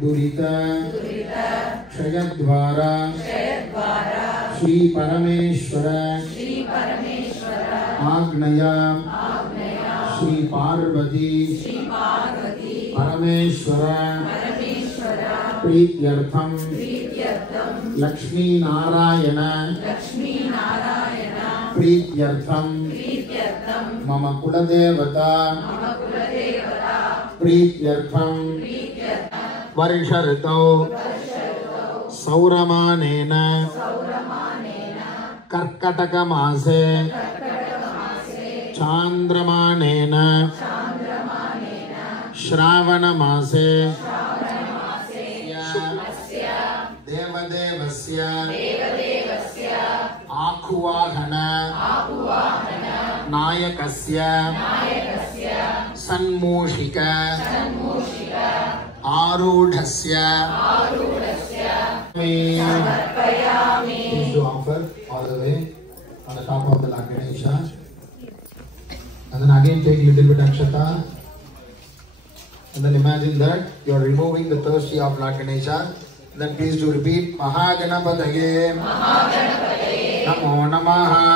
दुरिता क्षयद्वारा श्री परमेश्वर आज्ञया श्री पार्वती परमेश्वर प्रीत्यर्थम लक्ष्मी नारायण प्रीत्यर्थम मम कुलदेवता प्रीत्यर्थम वर्ष ऋतौ सौरमानेन कर्कटक मासे चांद्रमानेन श्रावण मासे देवदेवस्य आकुवाहन नायकस्य सन्मूषिक आरूढ़स्य Please do offer all the way on the top of the Lord Ganesha, and then again take little bit akshata, and then imagine that you are removing the thirsty of Lord Ganesha. And then please do repeat Mahaganapataye Namo Namaha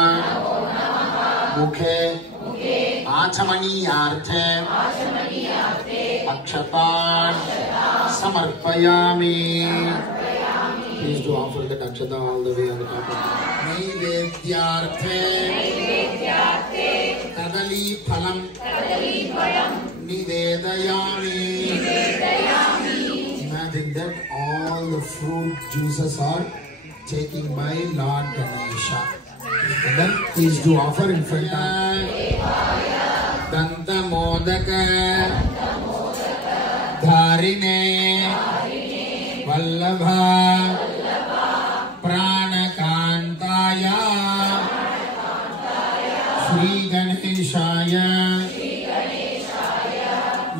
Mukhe Achamaniyarthe Akshatan Samarpayami. Please do offer the akshata all the way on the top of the Naivedyarthe Kadali Phalam Nivedayami. Imagine that all the fruit juices are taken by Lord Ganesha. And then please do offer in front of Danta Modaka Dharine Vallabha Pranakantaya Shri Ganeshaya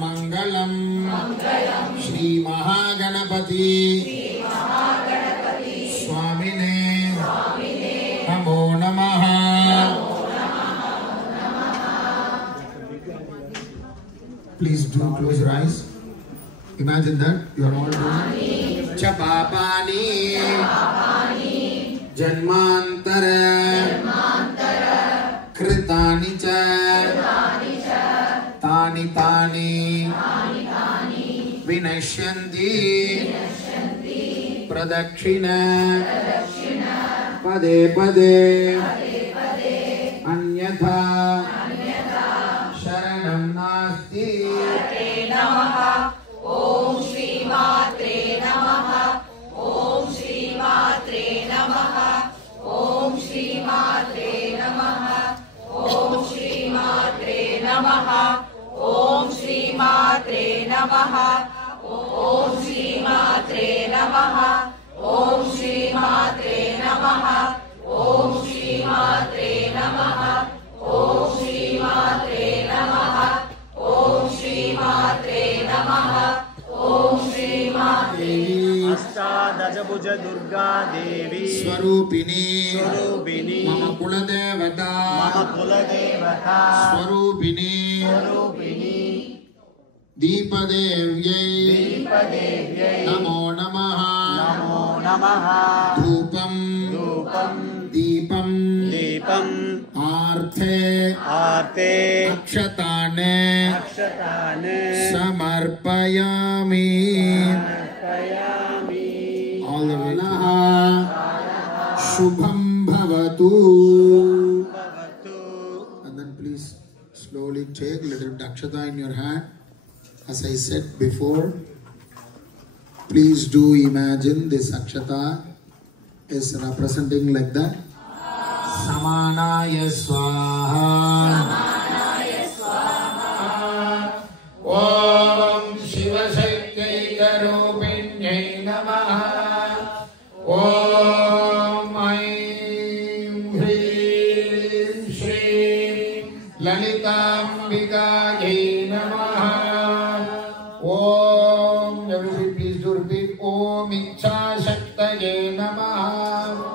Mangalam Shri Mahaganapati Swamine Namo Namaha. Please do close your eyes. Imagine that you are all doing Chapapani Janmantara Kritani cha Tani Tani Vinashyanti Pradakshina Pade Pade Anyatha Sharanam Nasti Om Shri Matre Namaha. Om Shri Matre Namaha. Om Shri Matre Namaha. Om Shri Matre Namaha. Om Shri Matre Namaha. Om Shri Matre Namaha. Om Shri Matre Namaha. Om Shri Matre Namaha. Om Shri Matre Namaha. Om Shri Matre Namaha. Om Shri Matre Ashtadasabhuja Durga Devi Swarupini Mama Kuladevata Swarupini Deepadevyai Namo Namaha Dhupam Deepam Arthe Akshatane Samarpayami. All the way. Shubham Bhavatu. And then please slowly take little dakshata in your hand. As I said before, please do imagine this akshata is representing like that. Samanaya Swaha. Om Shiva Shakti Karupinyai Namaha. Om Aim Hrim Shri Lalitambikayai Namaha. Om, everybody please do repeat. Om Ichha Shaktaye Namaha.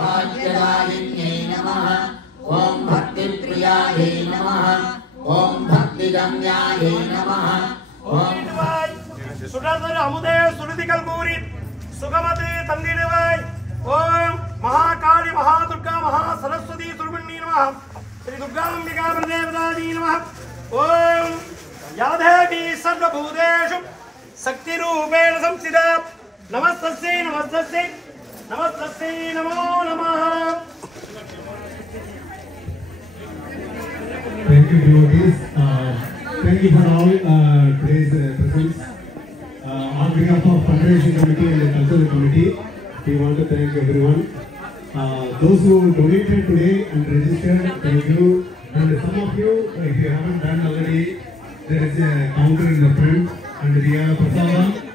Bhagyadalinyai Namaha. Om Bhakti Priyaye Namaha. Om Bhakti Gamyaye Namaha. Om சுரசர அமுதே சுருதிகள் கூறி சுகமது தந்திடுவாய். ஓம் மகாகாளி மகாதுர்கா மகா சரஸ்வதி துர்மணி நமः. श्री दुर्गांबिका प्रदेवताजी नमः. ओम या देवी सर्वभूतेषु शक्तिरूपेण संस्थिता नमस्तस्यै नमस्तस्यै नमस्तस्यै नमो नमः. Thank you, devotees. Thank you for all today's presence. On behalf of fundraising committee and the cultural committee, we want to thank everyone. Those who donated today and registered, thank you. And some of you, if you haven't done already, there is a counter in the front, and we have prasadam.